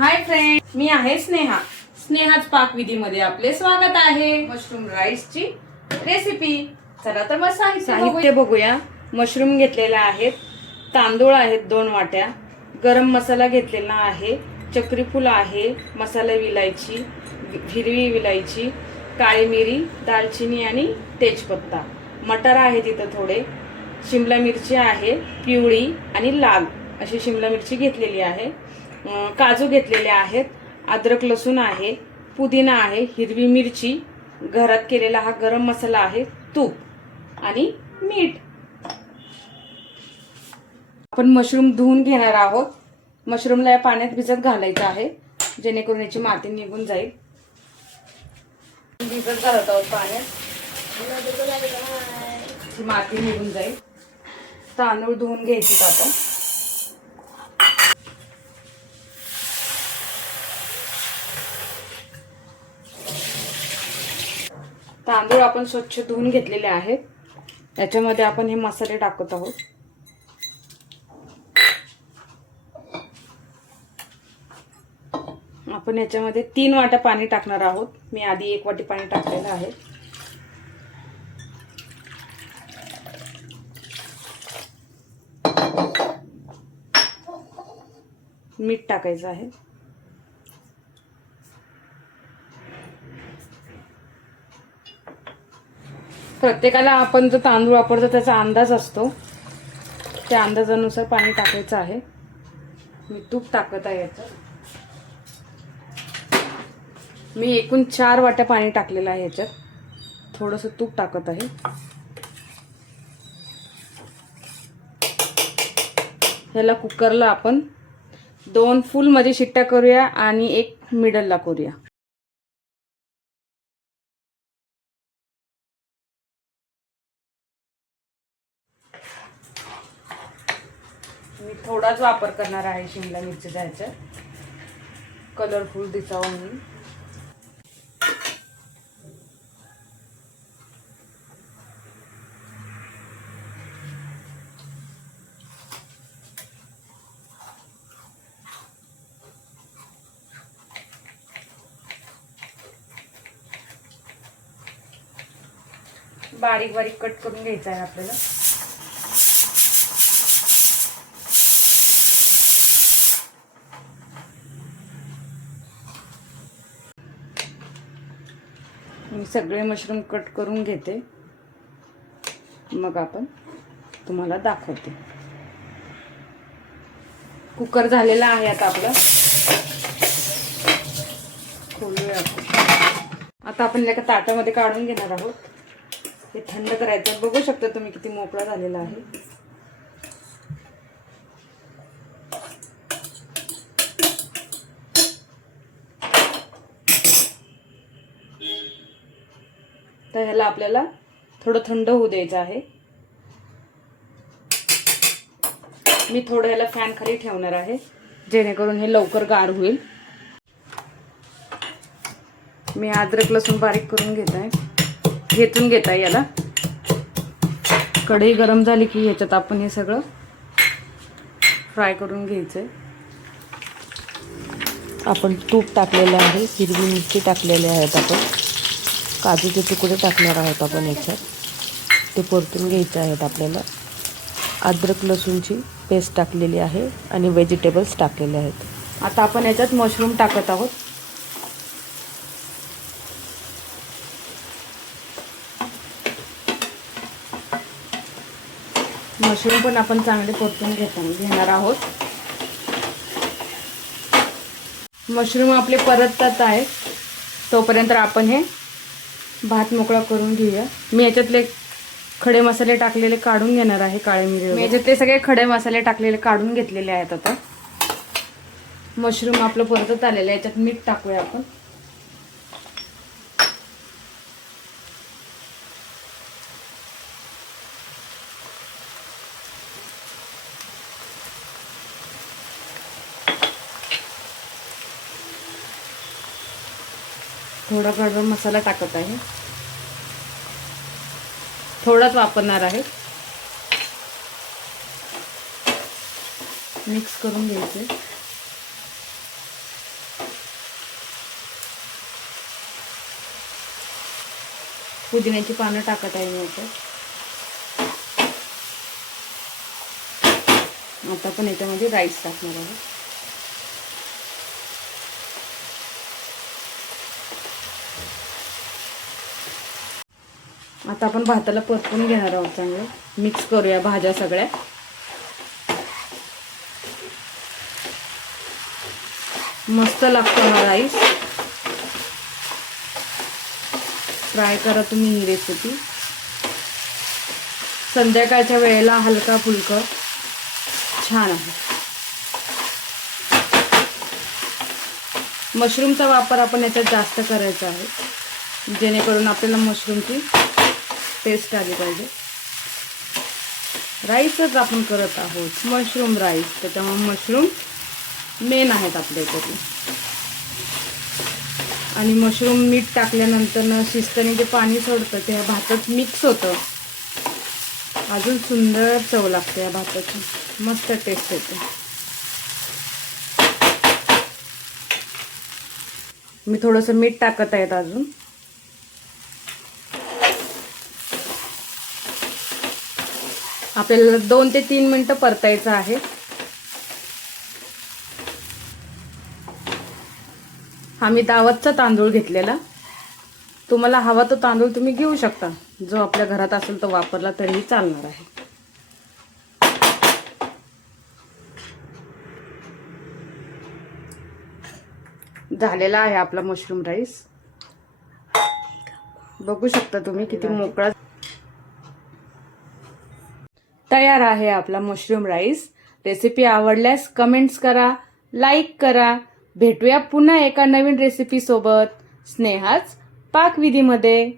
Hi friend, मी आहे स्नेहा. स्नेहाच पाकविधीमध्ये आपले स्वागत आहे. मशरूम राईसची रेसिपी. चला तर मग साहित्य बघूया. मशरूम घेतलेले आहेत, तांदूळ आहेत 2 वाट्या, गरम मसाला घेतलेला आहे, चक्री फूल आहे, मसाला विलायची, हिरवी विलायची, काळी मिरी, दालचिनी आणि तेजपत्ता, मटार आहे तिथं थोडे, शिमला मिरची आहे पिवळी आणि लाल अशी शिमला मिरची घेतलेली आहे, काजू घेतलेले आहेत, अद्रक लसूण आहे, पुदिना आहे, हिरवी मिरची, घरात केलेला हा गरम मसाला आहे, तूप आणि मीठ. आपण मशरूम धुवून घेणार आहोत. मशरूमला या पाण्यात भिजत घालायचं आहे जेणेकरून याची माती निघून जाईल. भिजत घालत आहोत पाण्यात, माती निघून जाईल. तांदूळ धुवून घ्यायचे आपण. तांदूळ आपण स्वच्छ धुवून घेतलेले आहेत. याच्यामध्ये आपण हे मसाले टाकत आहोत. आपण याच्यामध्ये 3 वाट्या पाणी टाकणार आहोत. मी आधी 1 वाटी पाणी टाकलेलं आहे. मीठ टाकायचं आहे. प्रत्येकाला आपण जो तांदूळ वापरतो त्याचा अंदाज असतो, त्या अंदाजानुसार पाणी टाकायचं आहे. मी तूप टाकत आहे. याच्यात मी एकूण 4 वाट्या पाणी टाकलेलं आहे. याच्यात थोडंसं तूप टाकत आहे. ह्याला कुकरला आपण 2 फुल मध्ये शिट्ट्या करूया आणि 1 मिडलला करूया. मी थोडाच वापर करणार आहे शिमला मिरचीचा, ह्याच्यात कलरफुल दिसावं म्हणून. बारीक बारीक कट करून घ्यायचा आहे आपल्याला. मी सगळे मशरूम कट करून घेते, मग आपण तुम्हाला दाखवते. कुकर झालेला आहे आता आपला. खोलूया. आता आपण एका ताटामध्ये काढून घेणार आहोत. हे थंड करायचं. बघू शकता तुम्ही किती मोकळा झालेला आहे. तर ह्याला आपल्याला थोडं थंड होऊ द्यायचं आहे. मी थोडं ह्याला फॅन खाली ठेवणार आहे जेणेकरून हे लवकर गार होईल. मी अद्रक लसूण बारीक करून घेतून घेत आहे याला. कढई गरम झाली की ह्याच्यात आपण हे सगळं फ्राय करून घ्यायचंय. आपण तूप टाकलेलं आहे, हिरवी मिरची टाकलेली आहेत, आपण काजूचे तुकडे टाकणार आहोत आपण याच्यात. ते परतून घ्यायचे आहेत आपल्याला. अद्रक लसूणची पेस्ट टाकलेली आहे आणि व्हेजिटेबल्स टाकलेले आहेत. आता आपण याच्यात मशरूम टाकत आहोत. मशरूम पण आपण चांगले परतून घेणार आहोत. मशरूम आपले परततात आहे तोपर्यंत आपण हे भात मोकळा करून घेऊया. मी याच्यातले खडे मसाले टाकलेले काढून घेणार आहे. काळे मिरी, मी याच्यातले सगळे खडे मसाले टाकलेले काढून घेतलेले आहेत. आता मशरूम आपलं परतत आलेलं आहे. याच्यात मीठ टाकूया आपण. थोडा गरम मसाला टाकत आहे. थोडाच वापरणार आहे. मिक्स करून घ्यायचे. पुदिन्याची पानं टाकत आहे मी आता. आता आपण याच्यामध्ये राईस टाकणार आहोत. आता आपण भाताला परतून घेणार आहोत. चांगलं मिक्स करूया भाज्या सगळ्या. मस्त लागतो हा राईस. ट्राय करा तुम्ही ही रेसिपी. संध्याकाळच्या वेळेला हलका फुलका छान आहे. मशरूमचा वापर आपण याच्यात जास्त करायचा आहे, जेणेकरून आपल्याला मशरूमची टेस्ट आली पाहिजे. राईसच आपण करत आहोत, मशरूम राईस, त्याच्यामुळे मशरूम मेन आहेत आपल्या इथे. आणि मशरूम मीठ टाकल्यानंतर शिजताना जे पाणी सोडतं ते भातात मिक्स होतं. अजून सुंदर चव लागते या भाताची, मस्त टेस्ट येते. मी थोडंसं मीठ टाकत आहेत अजून. आपल्याला 2 ते 3 मिनिटं परतायचं आहे. आम्ही दावतचा तांदूळ घेतलेला. तुम्हाला हवा तो तांदूळ तुम्ही घेऊ शकता, जो आपल्या घरात असेल तो वापरला तरीही चालणार आहे. झालेला आहे आपला मशरूम राईस. बघू शकता तुम्ही किती मोकळा तयार आहे आपला मशरूम राईस. रेसिपी आवडल्यास कमेंट्स करा, लाईक करा. भेटूया पुन्हा एका नवीन रेसिपी सोबत स्नेहाच पाकविधीमध्ये.